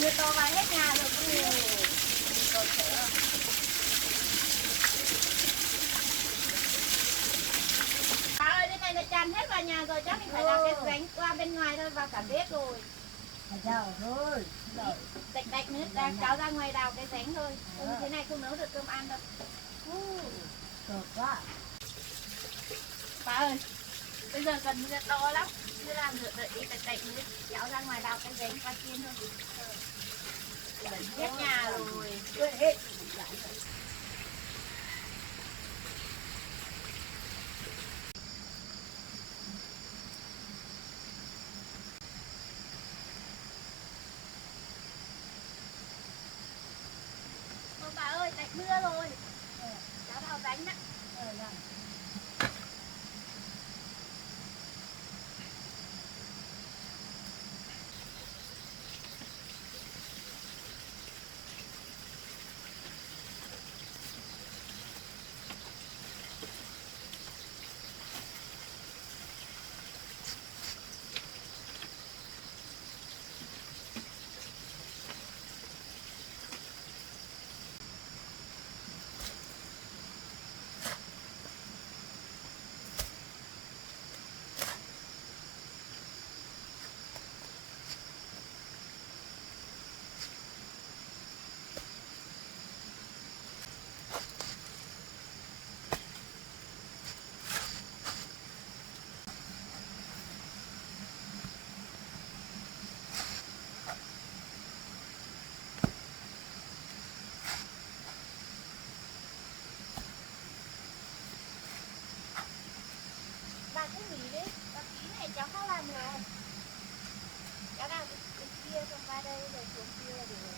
Mưa to vào hết nhà rồi. Bà ơi, cái này nó tràn hết vào nhà rồi, chắc mình phải làm cái rãnh qua bên ngoài thôi, vào cả bếp rồi. Chào thôi. Đạch nữa, cháu ra ngoài đào cái rãnh thôi. Thế này không nấu được cơm ăn đâu. Tốt quá. Bà ơi, bây giờ cần mưa to lắm. Chưa làm được, đợi đi đạch nữa. Cháu ra ngoài đào cái rãnh qua trên thôi. Hết nhà rồi. Bà ơi, đạch mưa rồi. Cháu đào rãnh đó. Bà cứ nghỉ đi, bà tí này cháu không làm rồi. Cháu làm cái kia xong qua đây rồi xuống kia là được rồi.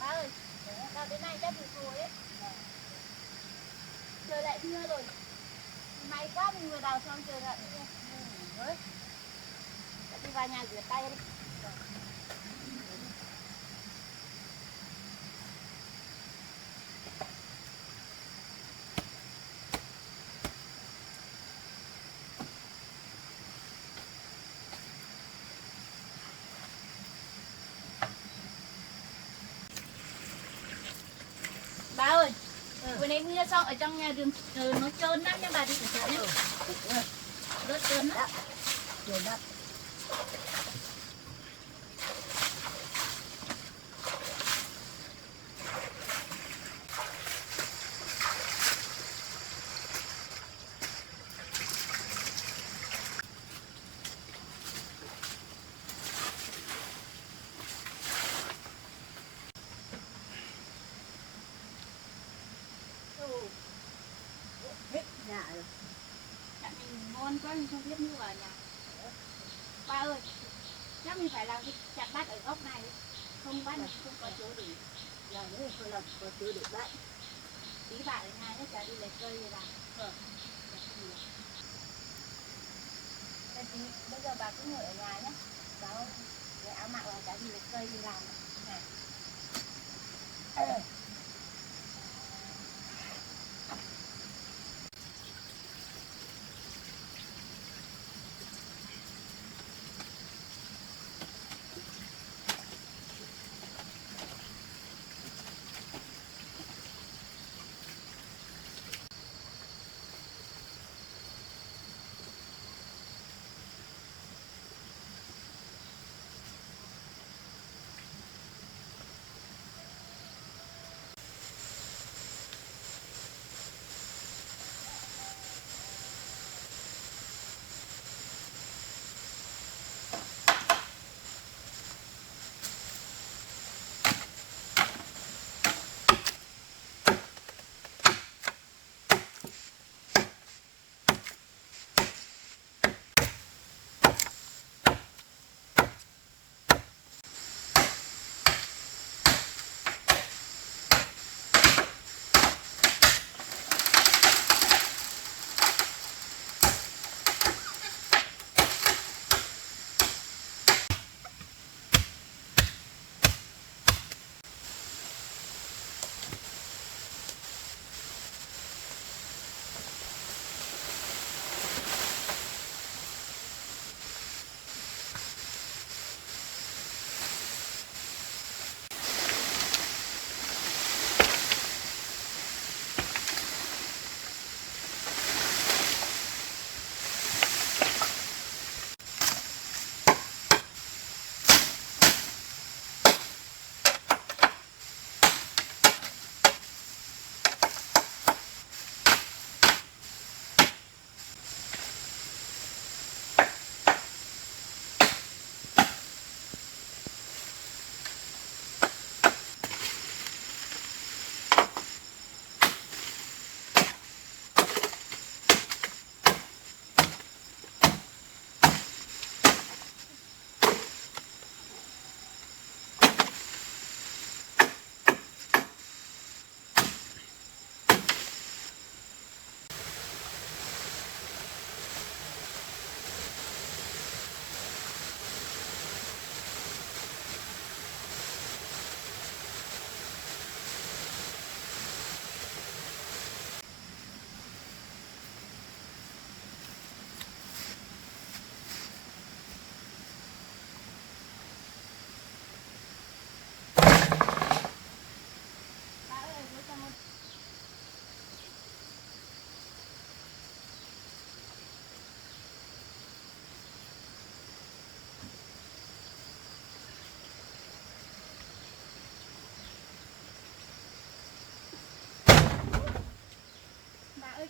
Bà ơi, đào đến này chắc được rồi ấy. Trời lại mưa rồi. May quá mình vừa đào xong trời lại mưa. Đi vào nhà rửa tay đi. Bà ơi, vừa nãy mưa xong ở trong nhà đường nó trơn lắm nha bà, đi cẩn thận nhé. Rất trơn lắm. Trơn lắm. Hết nhà rồi. Nhà mình ngon quá mình không biết mua ở nhà. Bà ơi, chắc mình phải làm cái chặt bát ở góc này. Không bát này không có chỗ để. Nhà nữa không làm có chỗ để bắt. Tí bà ở nhà chắc chả đi lấy cây rồi làm. Vậy thì bây giờ bà cứ ngồi ở nhà nhé. Cháu lấy áo mặc vào cái gì lấy cây đi làm này.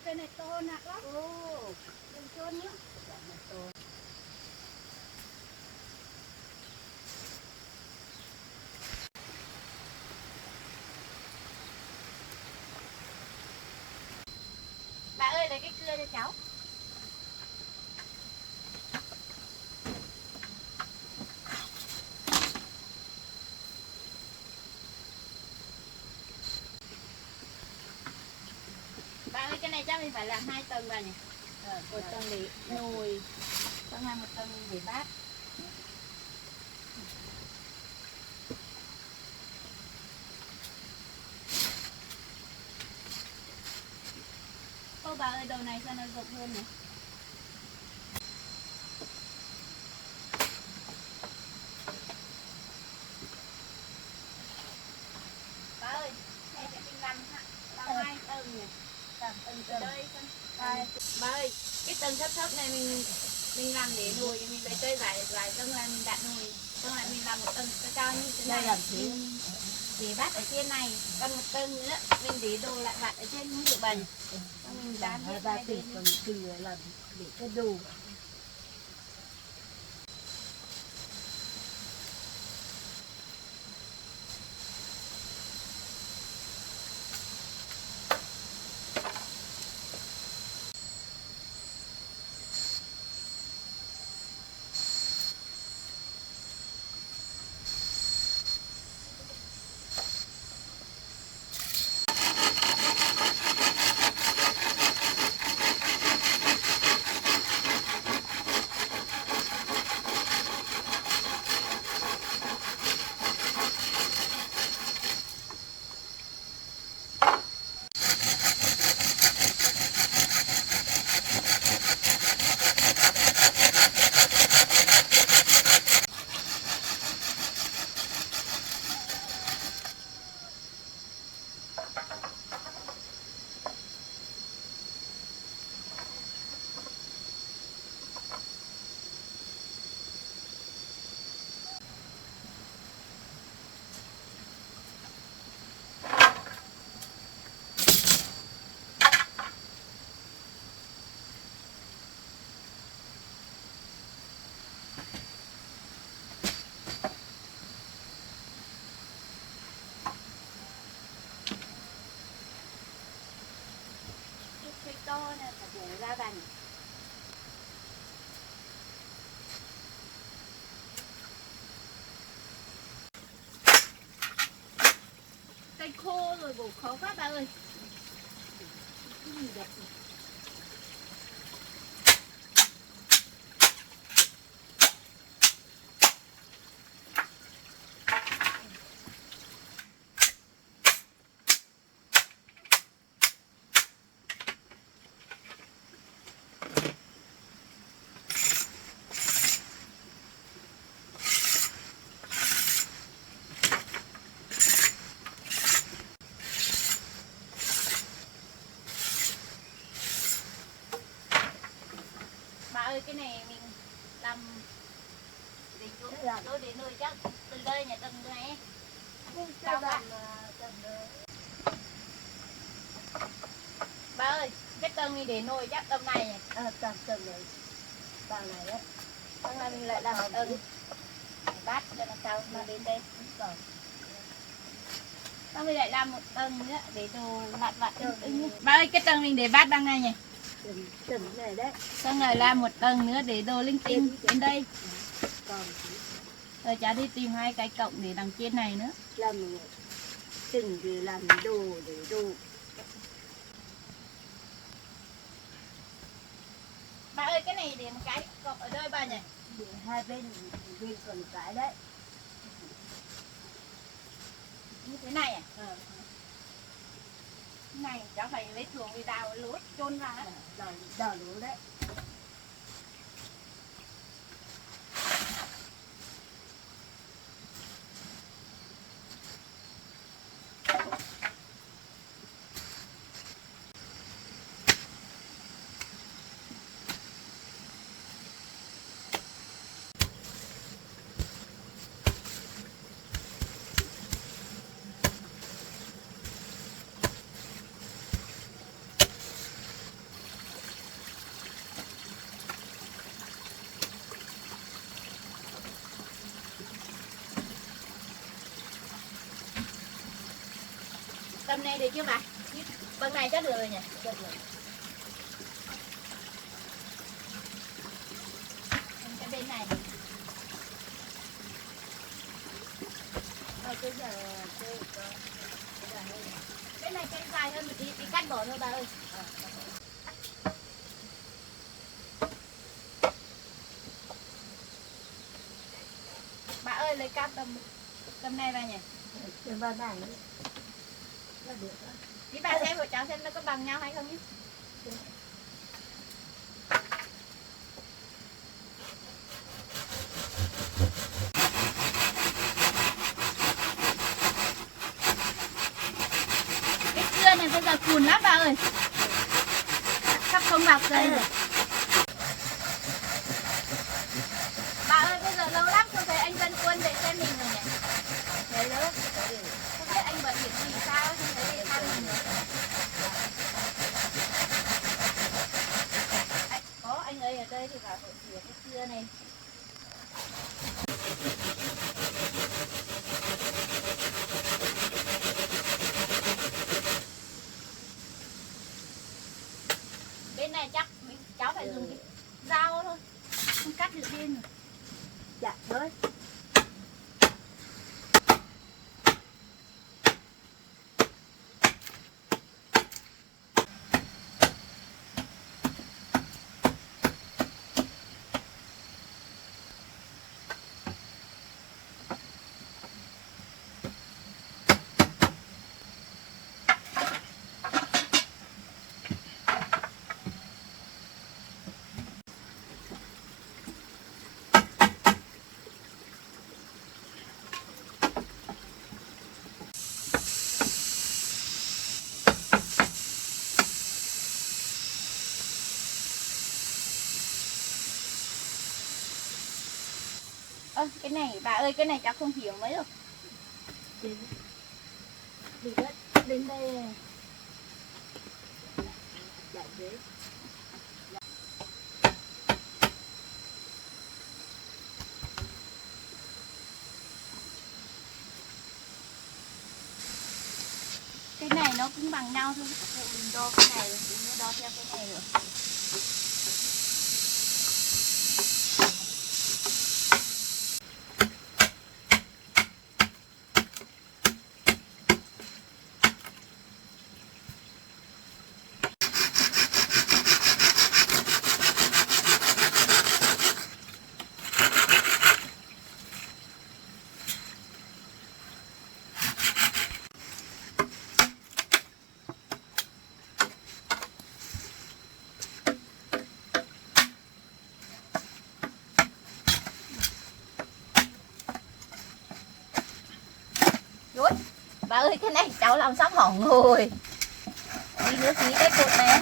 Cây này to nặng lắm. Đừng trôn nữa. Bà ơi lấy cái cưa cho cháu. Bà ơi cái này chắc mình phải làm 2 tầng bà nhỉ? Một tầng để nồi, xong là một tầng để bát. Ô bà ơi đầu này sao nó rộng hơn này? Bà ơi, này sẽ mình làm 2 tầng nhỉ? Ở đây bà ơi, cái tầng thấp thấp này mình làm để nồi, mình lấy cây vải xong là mình đặt nồi, xong lại mình làm một tầng cao như thế này, mình để bát ở trên này, còn một tầng nữa mình để đồ lại vặt ở trên không được bẩn, xong mình dán hết hai bên. Từ làm để cái đồ cây to nè phải để ra bàn. Cây khô rồi bổ khó quá bà ơi. Cái gì đẹp nhỉ? Bà ơi cái này mình làm để tôi để nuôi chắc từ đây nhà tầng này sao bà? Bà ơi cái tầng này để nuôi chắc tầng này nhỉ? Tầng này tầng này đấy. Tầng này mình lại làm tầng bát cho nó cao mà lên đây. Xong mình lại làm một tầng nữa để đồ lặt vặt. Bà ơi cái tầng mình để bát đằng này nhỉ? Tầng này đấy. Xong rồi làm một tầng nữa để đồ linh tinh bên đây. Còn Rồi cháu đi tìm hai cái cọng để đằng trên này nữa. làm từng thì làm đồ để đồ. Bà ơi cái này để một cái cọng ở đây bà nhỉ? Để hai bên còn cái đấy. Như thế này à? Thế này cháu phải lấy chuồng đi đào lúa chôn vào á. Đào lúa đấy. Tầm này được chưa bà? Bằng này chắc được rồi nhỉ? Được rồi. Cái bên này. Bây giờ Cái này cây dài hơn một tí cắt bỏ thôi bà ơi. Bà ơi lấy cam tầm này bà nhỉ? cái ba này là được đó. Tí bà xem của cháu xem nó có bằng nhau hay không nhé. Cái cưa này bây giờ cùn lắm bà ơi. Sắp không vào cây rồi. Bà ơi bây giờ lâu lắm không thấy anh dân quân về xem mình rồi nhỉ? Thấy đó. Không biết anh bận việc gì sao không thấy đi thăm mình rồi. Có anh ấy ở đây thì vào hội chùa cái cưa này. Bên này chắc cháu phải dùng cái dao thôi, không cắt được bên rồi. Chặt thôi. Cái này bà ơi cái này cháu không hiểu mấy rồi. Đi đất đến đây. Đại thế. Cái này nó cũng bằng nhau thôi. Đừng đo cái này rồi, đừng có đo theo cái này rồi. Bà ơi, cái này cháu làm sắp hỏng rồi. Đi nữa tí cái cột này.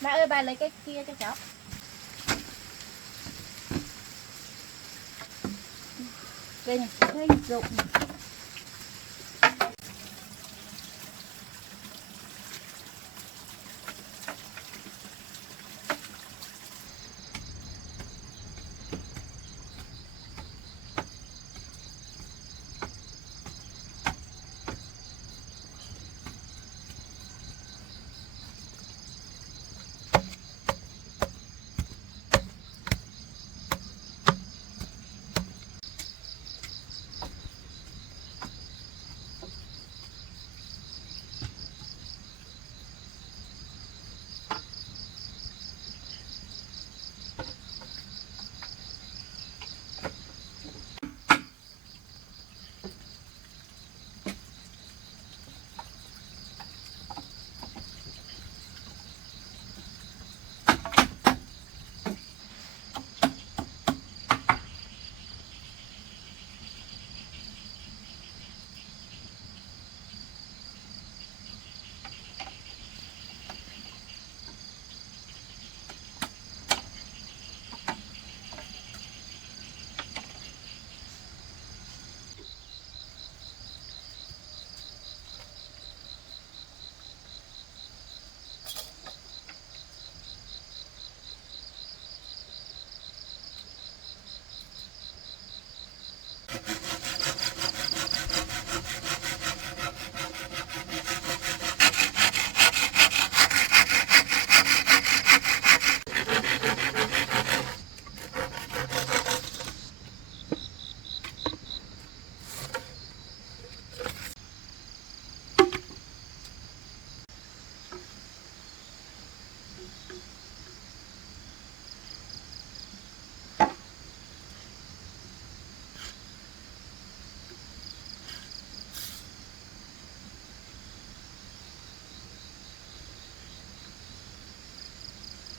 Bà ơi, bà lấy cái kia cho cháu. Đây này, cái rụng.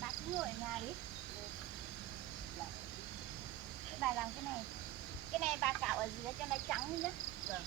Bà cứ ngồi ở nhà đi. Bà làm cái này. Cái này bà cạo ở dưới cho nó trắng đi nhá. Vâng.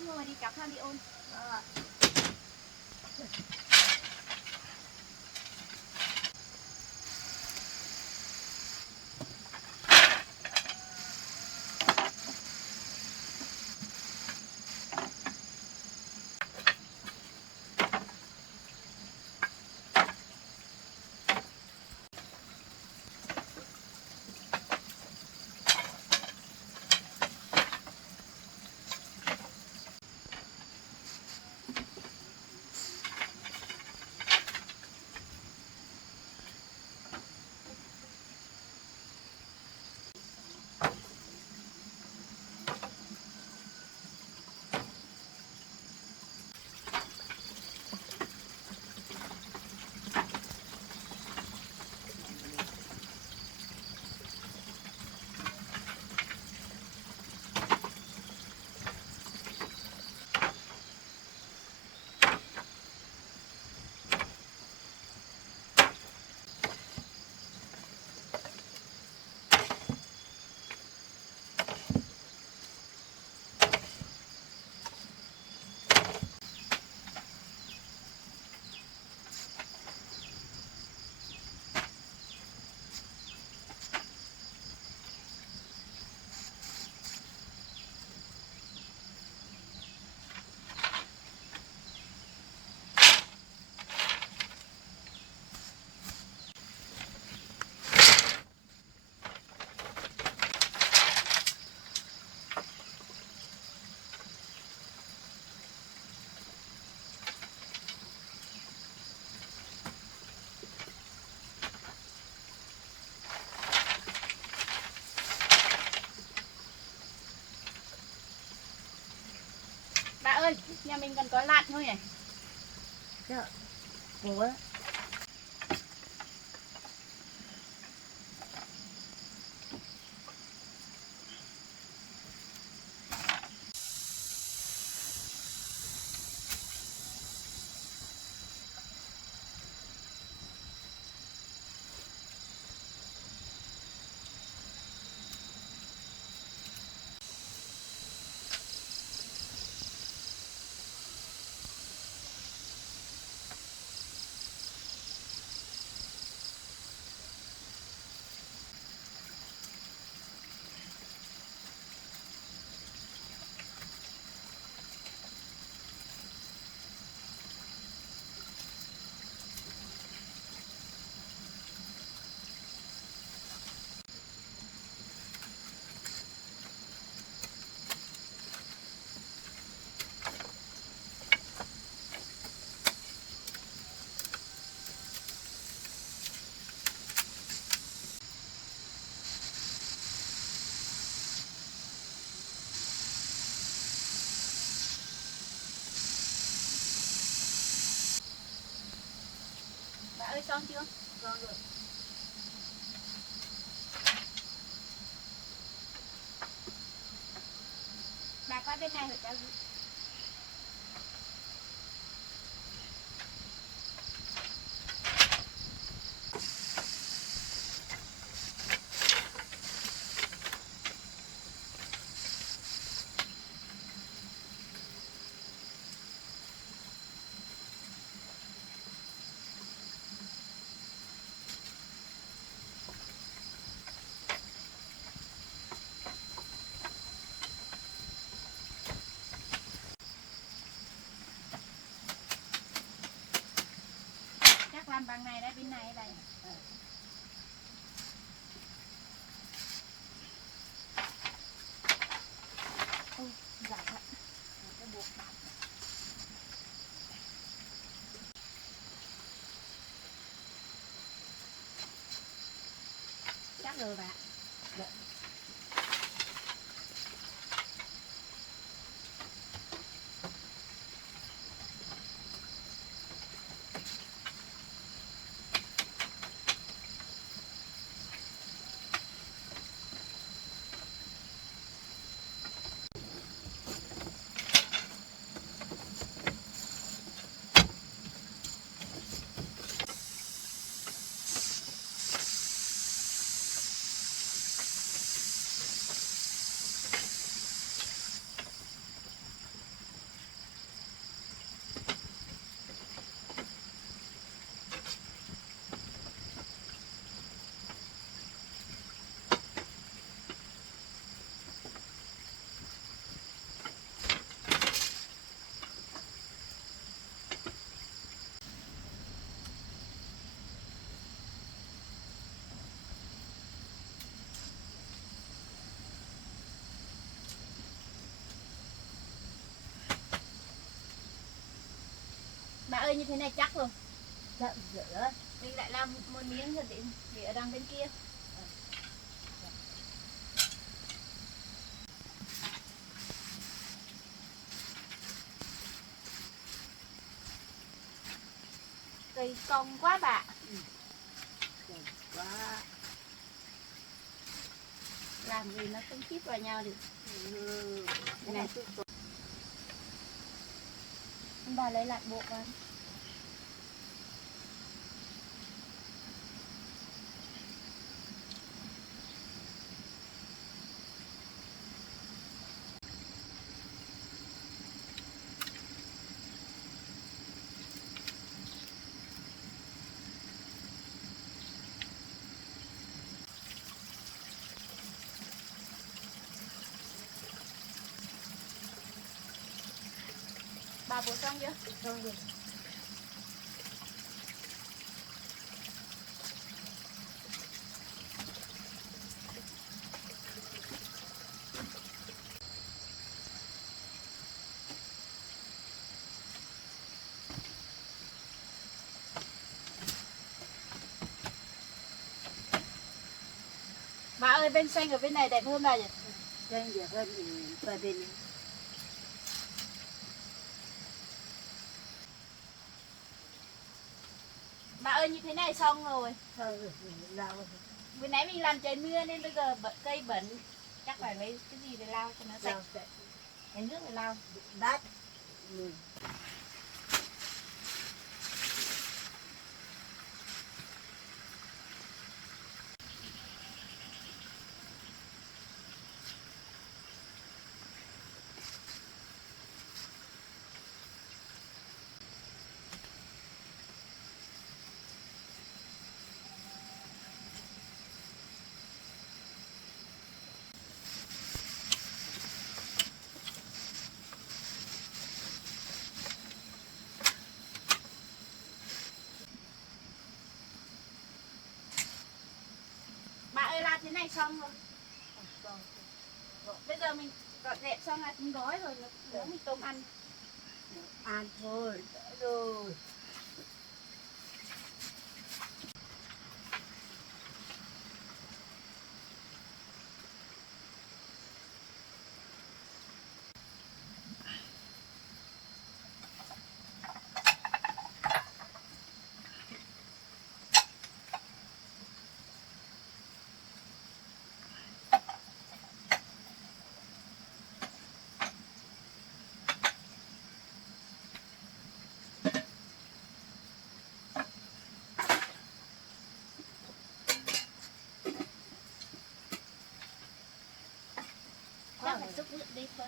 Cái người đi cặp đi ôn. Bà ơi, nhà mình còn có lạt thôi nhỉ? Ủa Bà ơi xong chưa? Rồi rồi. Bà qua bên này rồi cháu. Chắc làm bằng này đây, bên này đây. Dạ ạ. Cái buộc bạc. Chắc rồi bà. dạ. Bà ơi như thế này chắc rồi. Dạ, rửa. Mình lại làm một miếng rồi để ở đằng bên kia. Cây cong quá bà. Quá. Làm gì nó không khít vào nhau được. Cái này Bà lấy lại bộ vào. Bà bộ xong chưa? xong rồi. Bà ơi bên xanh ở bên này đẹp hơn bà nhỉ? Xanh đẹp hơn thì qua bên này. Bà ơi như thế này xong rồi. Xong rồi mình lau. Vừa nãy mình làm trời mưa nên bây giờ cây bẩn. Chắc phải lấy cái gì để lau cho nó sạch. Lau sạch. Cái nước để lau. Đắt. Bà ơi làm thế này xong rồi. Bây giờ mình dọn dẹp xong là cũng gói rồi. Nấu mì tôm ăn. Ăn thôi. Đỡ rồi. Chắc phải xúc nước đi thôi.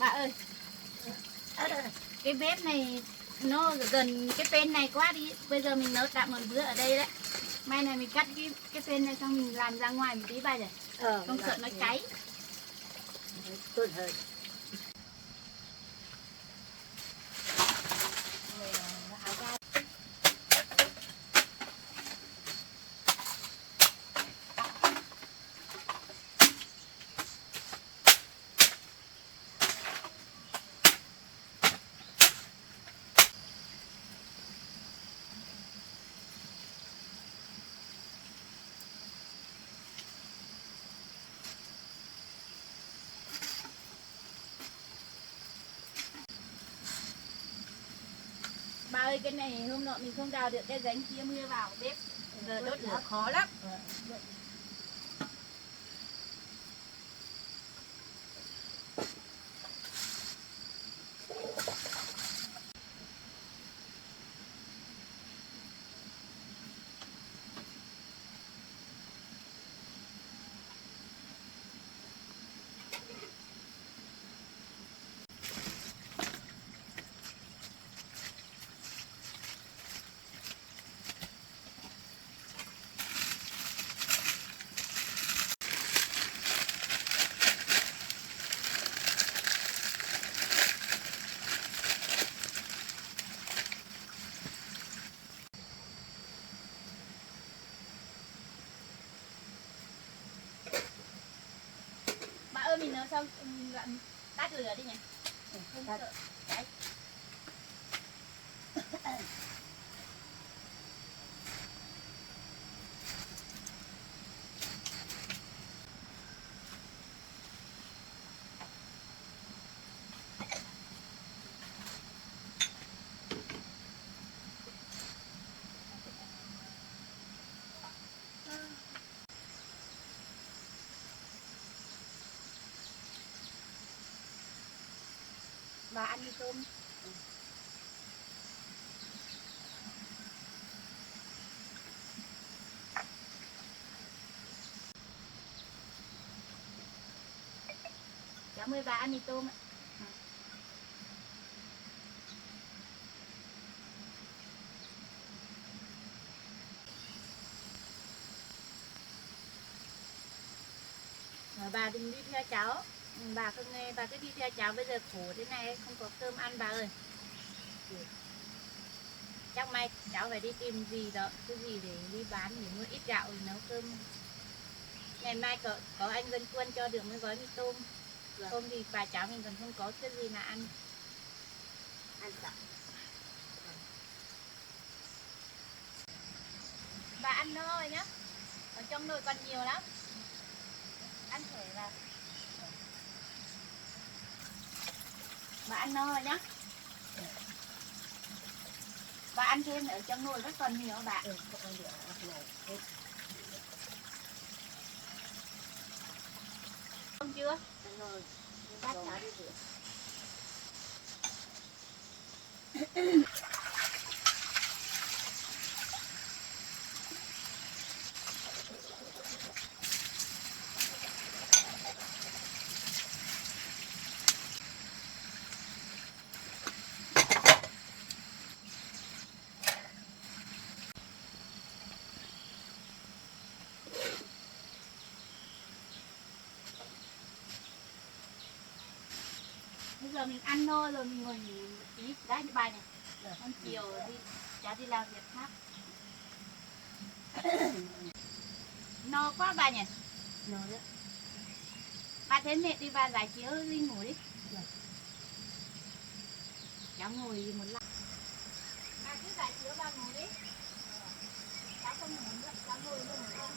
Bà ơi, cái bếp này nó gần cái pên này quá đi. Bây giờ mình nấu tạm một bữa ở đây đấy. Mai này mình cắt cái pên này xong mình làm ra ngoài một tí bà nhỉ? Không sợ nó cháy. Tốt hơn. Bà ơi cái này hôm nọ mình không đào được cái rãnh kia mưa vào bếp. Giờ đốt lửa khó lắm. mình nấu xong lặn tắt lửa đi nhỉ. Không Tắt. sợ cháy. Bà ăn đi tôm. Cảm ơn bà ăn đi tôm ạ. Bà đừng đi theo cháu. Bà không nghe, bà cứ đi theo cháu bây giờ khổ thế này không có cơm ăn bà ơi. Chắc mai cháu phải đi tìm gì đó, cái gì để đi bán để mua ít gạo để nấu cơm. Ngày mai có anh dân quân cho được mới gói mì tôm. Tôm thì bà cháu mình còn không có cái gì mà ăn. Ăn sợ. Bà ăn no rồi nhá. Ở trong nồi còn nhiều lắm. Ăn thử vào. Bà ăn no rồi nhá. Bà ăn thêm ở trong nồi rất còn nhiều bà. Không chưa? Rồi. Bác cháu đi rửa. Bây giờ mình ăn no rồi mình ngồi nghỉ một tí. Đấy đi bài này. Ăn chiều đi, cháu đi làm việc khác. No quá bà nhỉ? No đó. Bà thấy mệt đi bà giải chiếu đi ngủ đi. Cháu ngồi một lát. Bà cứ giải chiếu bà ngủ đi. Cháu không ngủ nữa, cháu ngồi luôn ngủ không?